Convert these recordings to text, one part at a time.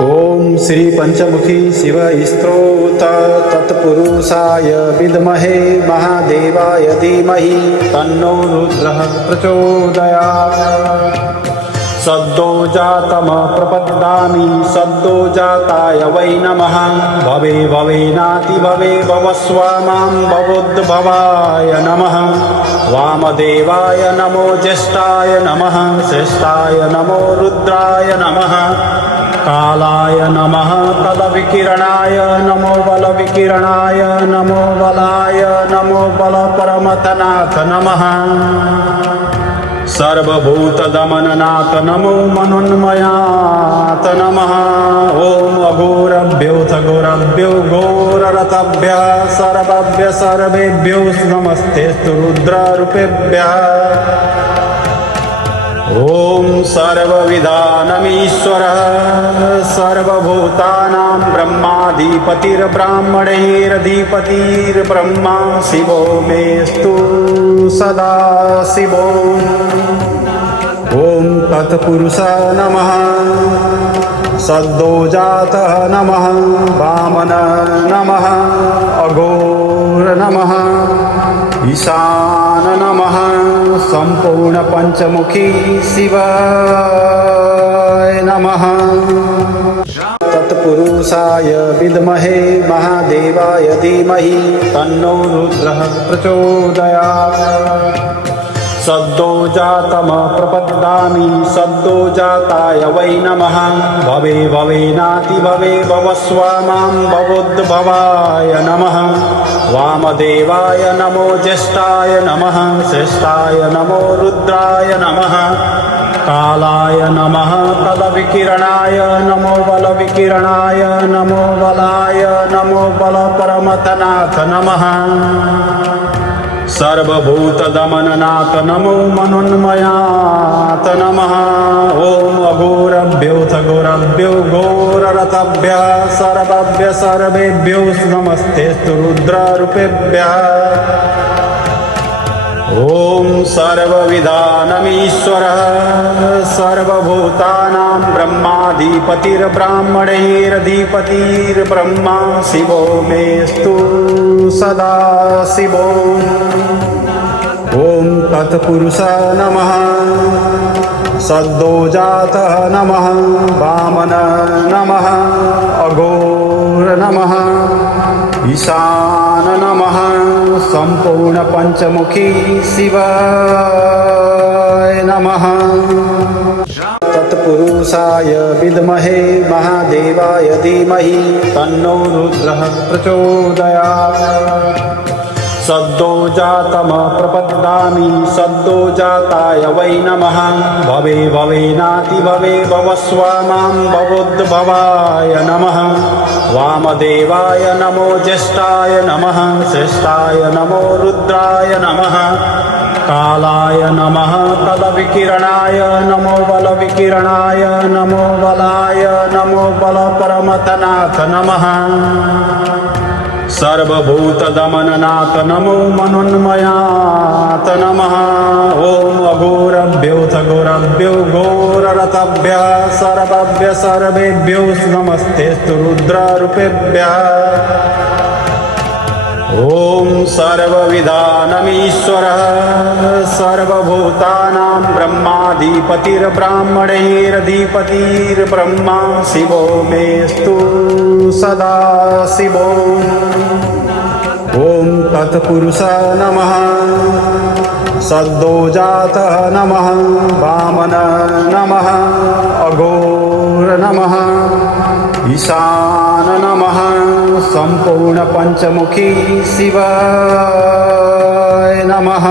ओम श्री पंचमुखी शिव स्तोत्र तत्पुरुषाय विद्महे महादेवाय धीमहि तन्नो रुद्रः प्रचोदयात्। सद्यो जातम प्रपद्यामि सद्यो जाताय वै नमः। भवे भवेनाति भवे भवस्व मां भवोद्भवाय नमः। वामदेवाय नमो ज्येष्ठाय नमः। श्रेष्ठाय नमो रुद्राय नमः। कालाय नमः कलविकिरणाय नमो बलविकिरणाय नमो बलाय नमो बलपरमतनाथ नमः। सर्वभूतदमननाथ नमो मनोन्मयात नमः। ॐ अघोरभ्योऽथ घोरभ्यो घोररथभ्यः सर्वभ्यः सर्वेभ्यो नमस्तेऽस्तु रुद्ररूपेभ्यः। ॐ सर्वविधानमीश्वरः सर्वभूतानां ब्रह्माधिपतिर्ब्राह्मणैरधिपतिर्ब्रह्मा शिवो मेस्तु सदा शिवो। ॐ तत्पुरुषाय नमः। सद्यो जातः नमः। वामन नमः। अघोर नमः। ईशान नमः। संपूर्ण पंचमुखी शिवाय नमः। तत्पुरुषाय विद्महे महादेवाय धीमहि तन्नो रुद्रः प्रचोदयात्। सद्यो जातम प्रपद्यामि सद्यो जाताय वै नमः। भवे भवेनाति भवे भवस्व मां भवोद्भवाय नमः। वामदेवाय नमो ज्येष्ठाय नमः। श्रेष्ठाय नमो रुद्राय नमः। कालाय नमः कलविकिरणाय नमो बलविकिरणाय नमो बलाय नमो बलपरमतनाथ नमः। सर्वभूतदमननाथ नमो मनोन्मयात नमः। ॐ अघोरभ्योऽथ घोरभ्यो घोररथभ्यः सर्वभ्यः सर्वेभ्यो नमस्तेऽस्तु रुद्ररूपेभ्यः। ॐ सर्वविधानमीश्वरः सर्वभूतानां ब्रह्माधिपतिर्ब्राह्मणैरधिपतिर्ब्रह्मा शिवो मेस्तु सदा शिवो। ॐ तत्पुरुषाय नमः। सद्यो जातः नमः। वामन नमः। अघोर नमः। ईशान नमः। संपूर्ण पंचमुखी शिवाय नमः। तत्पुरुषाय विद्महे महादेवाय धीमहि तन्नो रुद्रः प्रचोदयात्। सद्यो जातम प्रपद्यामि सद्यो जाताय वै नमः। भवे भवेनाति भवे भवस्व मां भवोद्भवाय नमः। वामदेवाय नमो ज्येष्ठाय नमः। श्रेष्ठाय नमो रुद्राय नमः। कालाय नमः कलविकिरणाय नमो बलविकिरणाय नमो बलाय नमो बलपरमतनाथ नमः। सर्वभूतदमननाथ नमो मनोन्मयात नमः। ॐ अघोरभ्योऽथ घोरभ्यो घोररथभ्यः सर्वभ्यः सर्वेभ्यो नमस्तेऽस्तु रुद्ररूपेभ्यः। ॐ सर्वविधानमीश्वरः सर्वभूतानां ब्रह्माधिपतिर्ब्राह्मणैरधिपतिर्ब्रह्मा शिवो मेस्तु सदा शिवो। ॐ तत्पुरुषाय नमः। सद्यो जातः नमः। वामन नमः। अघोर नमः। ईशान नमः। संपूर्ण पंचमुखी शिवाय नमः।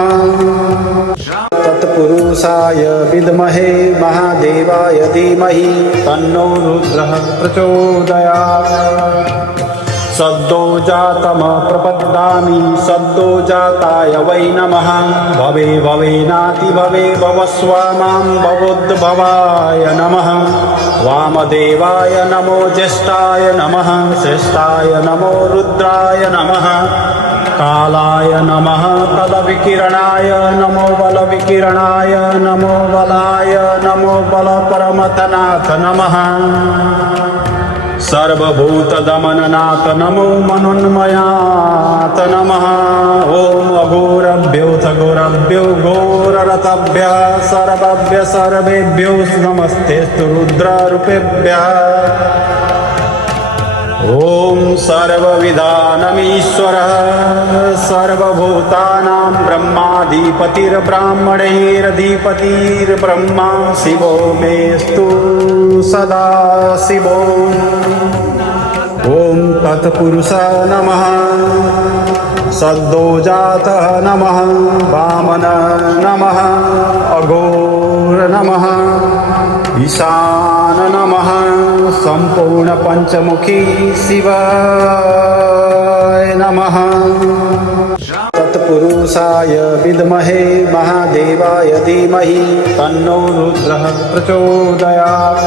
तत्पुरुषाय विद्महे महादेवाय धीमहि तन्नो रुद्रः प्रचोदयात्। सद्यो जातम प्रपद्यामि सद्यो जाताय वै नमः। भवे भवेनाति भवे भवस्व मां भवोद्भवाय नमः। वामदेवाय नमो ज्येष्ठाय नमः। श्रेष्ठाय नमो रुद्राय नमः। कालाय नमः कलविकिरणाय नमो बलविकिरणाय नमो बलाय नमो बलपरमतनाथ नमः। सर्वभूतदमननाथ नमो मनोन्मयात नमः ॐ अघोरभ्योऽथ घोरभ्यो घोररथभ्यः सर्वभ्य सर्वेभ्यो नमस्तेऽस्तु रुद्ररूपेभ्यः ॐ सर्वविधानमीश्वरः सर्वभूतानां ब्रह्माधिपतिर्ब्राह्मणैरधिपतिर्ब्रह्मा शिवो मेस्तु सदा शिवो ॐ तत्पुरुषाय नमः सद्योजातः नमः वामन नमः अघोर नमः ईशान नमः संपूर्ण पंचमुखी शिवाय नमः तत्पुरुषाय विद्महे महादेवाय धीमहि तन्नो रुद्रः प्रचोदयात्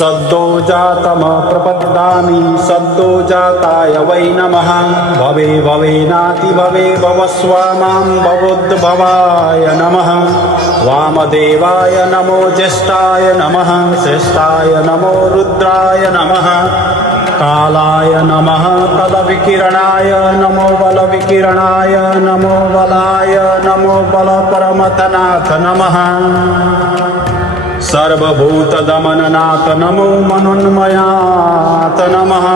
सद्योजातम प्रपद्यामि सद्योजाताय वै नमः भवे भवेनाति भवे भवस्वामां भवोद्भवाय नमः वामदेवाय नमो ज्येष्ठाय नमः श्रेष्ठाय नमो रुद्राय नमः कालाय नमः कलविकिरणाय नमो बलविकिरणाय नमो बलाय नमो बलपरमतनाथ नमः सर्वभूतदमननाथ नमो मनोन्मयात नमः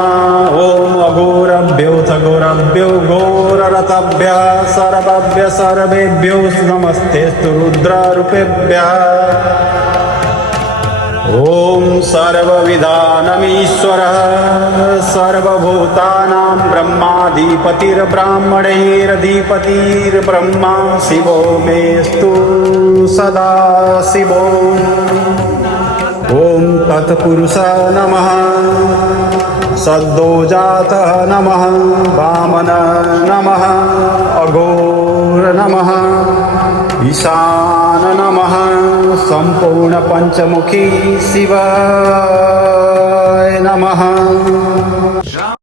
ॐ अघोरभ्योऽथ घोरभ्यो घोररथभ्यः सर्वभ्य सर्वेभ्यो नमस्तेऽस्तु रुद्ररूपेभ्यः ॐ सर्वविधानमीश्वरः सर्वभूतानां ब्रह्माधिपतिर्ब्राह्मणैरधिपतिर्ब्रह्मा शिवो मेस्तु सदा शिवो ॐ तत्पुरुषाय नमः सद्योजातः नमः वामन नमः अघोर नमः ईशान नमः संपूर्ण पंचमुखी शिवाय नमः।